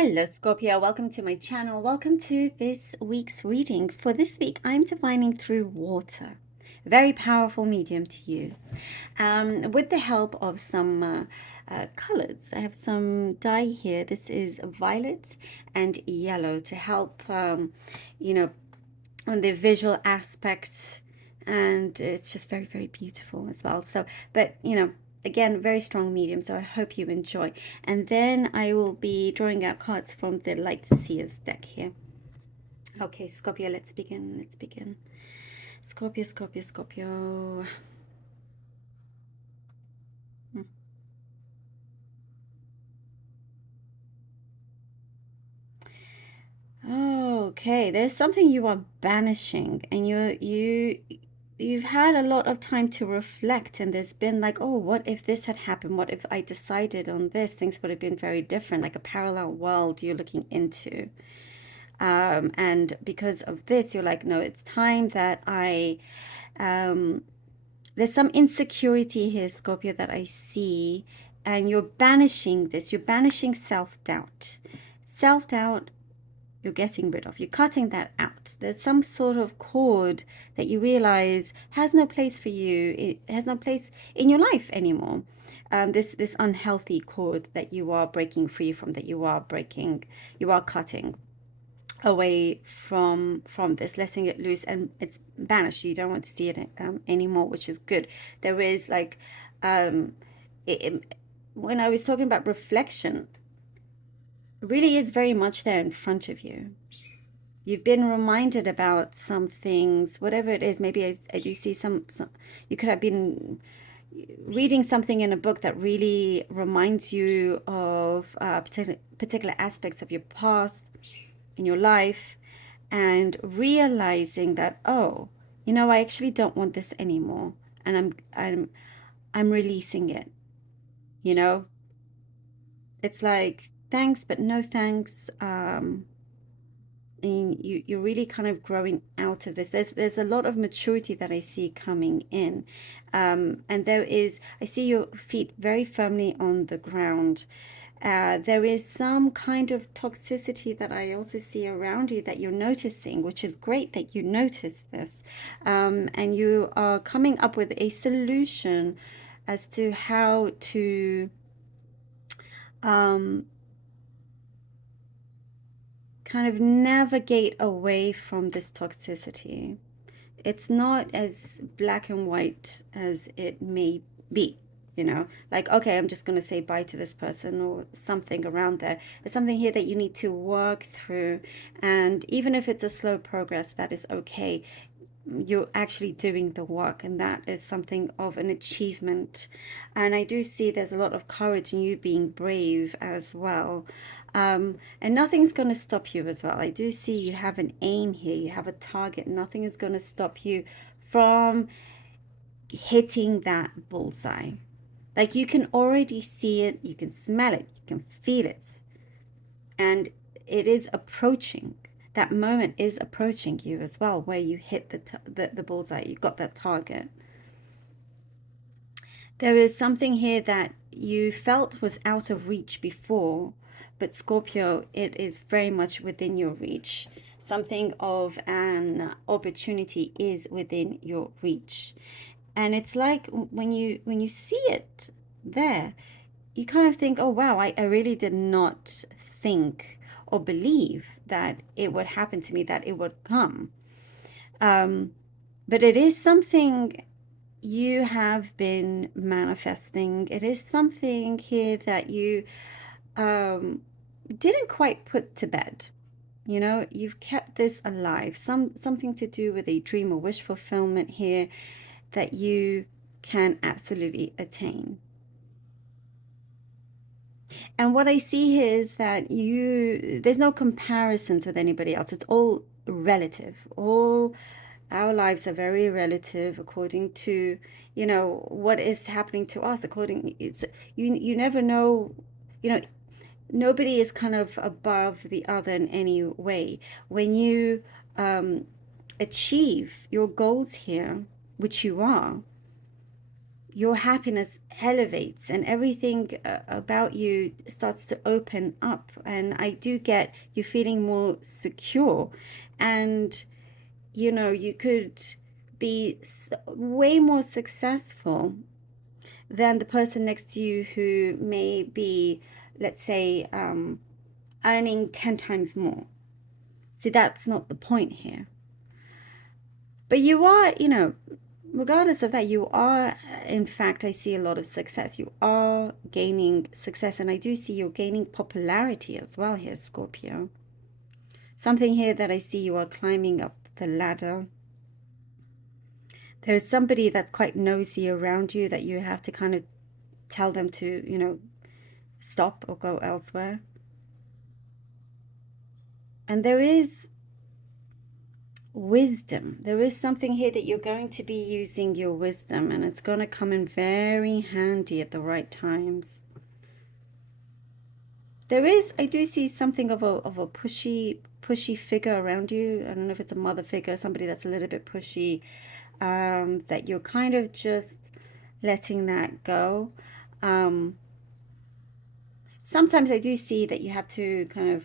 Hello, Scorpio. Welcome to my channel. Welcome to this week's reading. For this week, I'm divining through water. Very powerful medium to use. With the help of some colors. I have some dye here. This is violet and yellow to help, on the visual aspect. And it's just very, very beautiful as well. So, but, again, very strong medium, so I hope you enjoy. And then I will be drawing out cards from the Light Seers deck here. Okay, Scorpio, let's begin. Let's begin. Scorpio, Scorpio, Scorpio. Okay, there's something you are banishing, and you've had a lot of time to reflect, and there's been like, oh, what if this had happened? What if I decided on this? Things would have been very different, like a parallel world you're looking into. And because of this, you're like, no, it's time that there's some insecurity here, Scorpio, that I see, and you're banishing this. You're banishing self-doubt. Self-doubt, you're getting rid of. You're cutting that out. There's some sort of cord that you realize has no place for you. It has no place in your life anymore. This unhealthy cord that you are breaking free from, that you are cutting away from this, letting it loose, and it's banished. You don't want to see it anymore, which is good. There is like when I was talking about reflection, really is very much there in front of you. You've been reminded about some things, whatever it is. Maybe I do see some you could have been reading something in a book that really reminds you of particular aspects of your past in your life, and realizing that, oh, I actually don't want this anymore, and I'm releasing it. It's like, thanks but no thanks. And you're really kind of growing out of this. There's a lot of maturity that I see coming in, and I see your feet very firmly on the ground. There is some kind of toxicity that I also see around you that you're noticing, which is great that you notice this. And you are coming up with a solution as to how to kind of navigate away from this toxicity. It's not as black and white as it may be. Like, okay, I'm just going to say bye to this person or something around there. There's something here that you need to work through. And even if it's a slow progress, that is okay. You're actually doing the work, and that is something of an achievement. And I do see there's a lot of courage in you being brave as well. And nothing's going to stop you as well. I do see you have an aim here. You have a target. Nothing is going to stop you from hitting that bullseye. Like, you can already see it, you can smell it, you can feel it, and it is approaching. That moment is approaching you as well, where you hit the bullseye. You've got that target. There is something here that you felt was out of reach before, but Scorpio, it is very much within your reach. Something of an opportunity is within your reach. And it's like when you see it there, you kind of think, oh, wow, I really did not think or believe that it would happen to me, that it would come. But it is something you have been manifesting. It is something here that you didn't quite put to bed. You've kept this alive. Something to do with a dream or wish fulfillment here that you can absolutely attain. And what I see here is that there's no comparisons with anybody else. It's all relative. All our lives are very relative according to, what is happening to us. You never know, nobody is kind of above the other in any way. When you achieve your goals here, which you are, your happiness elevates and everything about you starts to open up. And I do get you feeling more secure, and you know, you could be way more successful than the person next to you who may be, let's say, earning 10 times more. See, that's not the point here. But you are, you know, regardless of that, you are, in fact, I see a lot of success. You are gaining success, and I do see you're gaining popularity as well here, Scorpio. Something here that I see, you are climbing up the ladder. There's somebody that's quite nosy around you that you have to kind of tell them to, you know, stop or go elsewhere. And there is wisdom. There is something here that you're going to be using your wisdom, and it's going to come in very handy at the right times. There is, I do see something of a pushy figure around you. I don't know if it's a mother figure, somebody that's a little bit pushy, that you're kind of just letting that go. Sometimes I do see that you have to kind of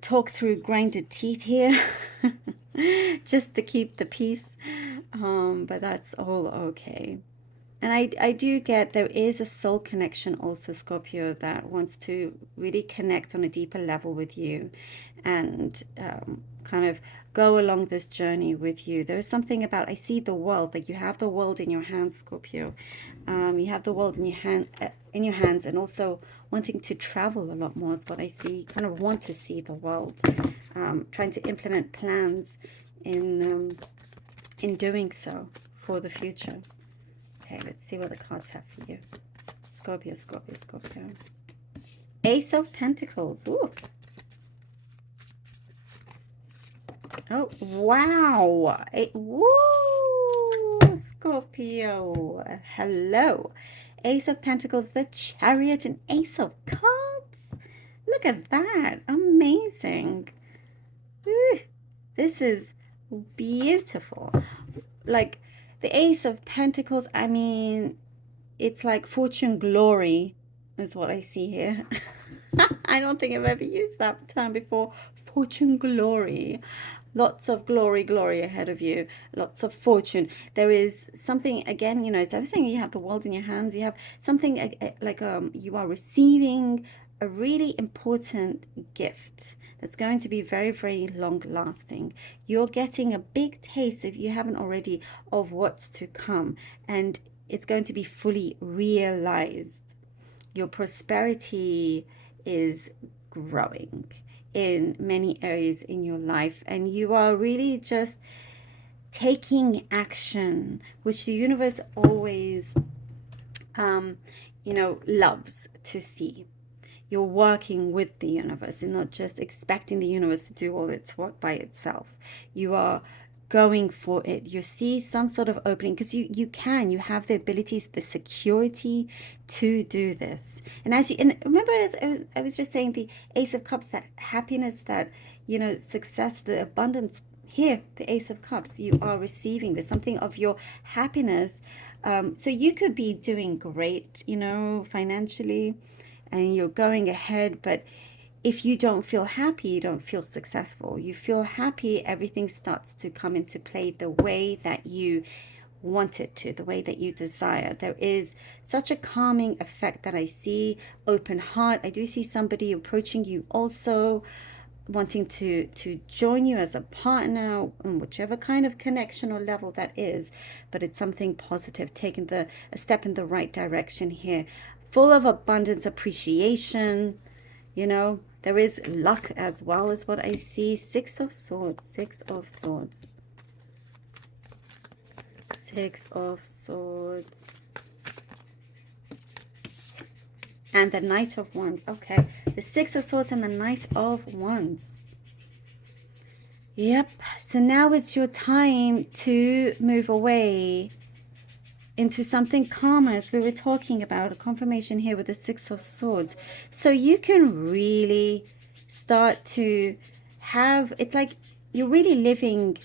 talk through grinded teeth here just to keep the peace, but that's all okay. And I do get there is a soul connection also, Scorpio, that wants to really connect on a deeper level with you and kind of go along this journey with you. There's something about, I see the world, like you have the world in your hands, Scorpio. You have the world in your hands, and also wanting to travel a lot more is what I see. You kind of want to see the world, trying to implement plans in doing so for the future. Okay, let's see what the cards have for you. Scorpio, Scorpio, Scorpio. Ace of Pentacles. Ooh. Oh, wow. Woo! Scorpio. Hello. Ace of Pentacles, the Chariot, and Ace of Cups. Look at that. Amazing. Ooh, this is beautiful. Like, the Ace of Pentacles, I mean, it's like fortune glory is what I see here. I don't think I've ever used that term before. Fortune glory. Lots of glory ahead of you. Lots of fortune. There is something, again, you know, as I was saying, you have the world in your hands. You have something like you are receiving a really important gift that's going to be very, very long lasting. You're getting a big taste, if you haven't already, of what's to come, and it's going to be fully realized. Your prosperity is growing in many areas in your life, and you are really just taking action, which the universe always you know, loves to see. You're working with the universe and not just expecting the universe to do all its work by itself. You are going for it. You see some sort of opening because you have the abilities, the security to do this. And and remember, as I was just saying, the Ace of Cups, that happiness, that, you know, success, the abundance. Here, the Ace of Cups, you are receiving this, something of your happiness. So you could be doing great, you know, financially, and you're going ahead, but if you don't feel happy, you don't feel successful. You feel happy, everything starts to come into play the way that you want it to, the way that you desire. There is such a calming effect that I see. Open heart. I do see somebody approaching you also, wanting to join you as a partner in whichever kind of connection or level that is, but it's something positive, taking a step in the right direction here. Full of abundance, appreciation, you know, there is luck as well, as what I see. Six of Swords, Six of Swords, Six of Swords, and the Knight of Wands. Okay, the Six of Swords and the Knight of Wands. Yep, so now it's your time to move away into something calmer, as we were talking about, a confirmation here with the Six of Swords. So you can really start to have, it's like you're really living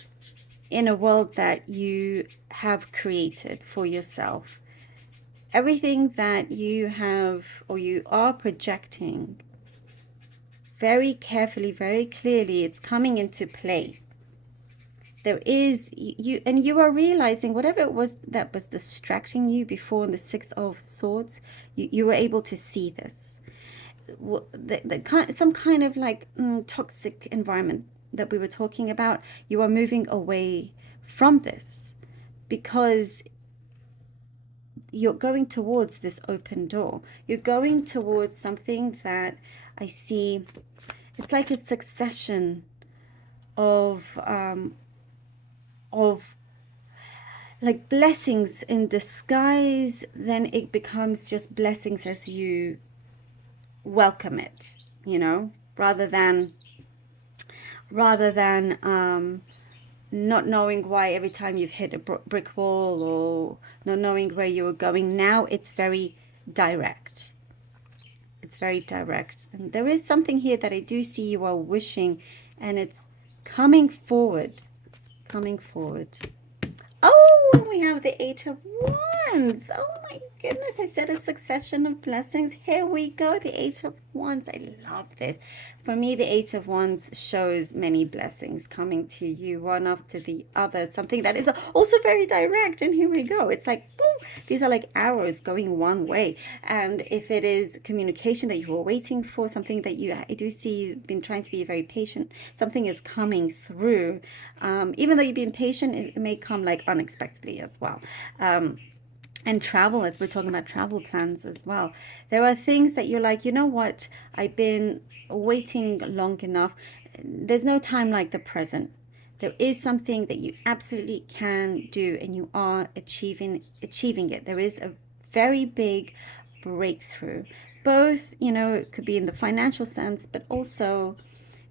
in a world that you have created for yourself. Everything that you have or you are projecting very carefully, very clearly, it's coming into play. There is you, and you are realizing whatever it was that was distracting you before in the Six of Swords, you were able to see this. Some kind of like toxic environment that we were talking about, you are moving away from this because you're going towards this open door. You're going towards something that I see, it's like a succession of like blessings in disguise. Then it becomes just blessings as you welcome it, you know, rather than not knowing why every time you've hit a brick wall, or not knowing where you were going. Now it's very direct. It's very direct. And there is something here that I do see you are wishing, and it's coming forward. Coming forward. Oh, we have the Eight of Wands. Oh my goodness, I said a succession of blessings. Here we go, the Eight of Wands. I love this. For me, the Eight of Wands shows many blessings coming to you, one after the other. Something that is also very direct. And here we go. It's like, boom, these are like arrows going one way. And if it is communication that you were waiting for, something that I do see you've been trying to be very patient, something is coming through. Even though you've been patient, it may come like unexpectedly as well. And travel, as we're talking about travel plans as well. There are things that you're like, you know what, I've been waiting long enough. There's no time like the present. There is something that you absolutely can do, and you are achieving it. There is a very big breakthrough. Both, you know, it could be in the financial sense, but also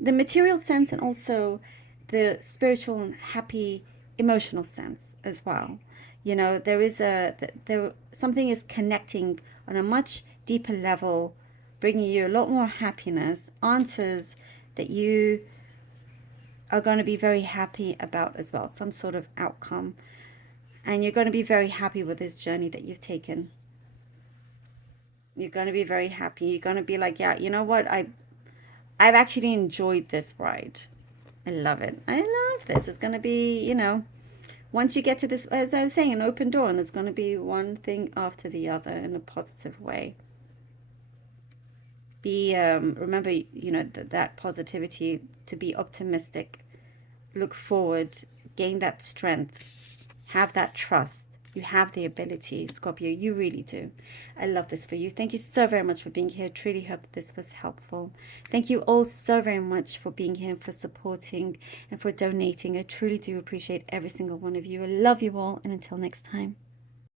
the material sense, and also the spiritual and happy emotional sense as well. You know, something is connecting on a much deeper level, bringing you a lot more happiness, answers that you are going to be very happy about as well, some sort of outcome. And you're going to be very happy with this journey that you've taken. You're going to be very happy. You're going to be like, yeah, you know what? I've actually enjoyed this ride. I love it. I love this. It's going to be, you know, once you get to this, as I was saying, an open door, and it's going to be one thing after the other in a positive way. Remember, you know, that positivity, to be optimistic, look forward, gain that strength, have that trust. You have the ability, Scorpio. You really do. I love this for you. Thank you so very much for being here. Truly hope that this was helpful. Thank you all so very much for being here, for supporting, and for donating. I truly do appreciate every single one of you. I love you all, and until next time.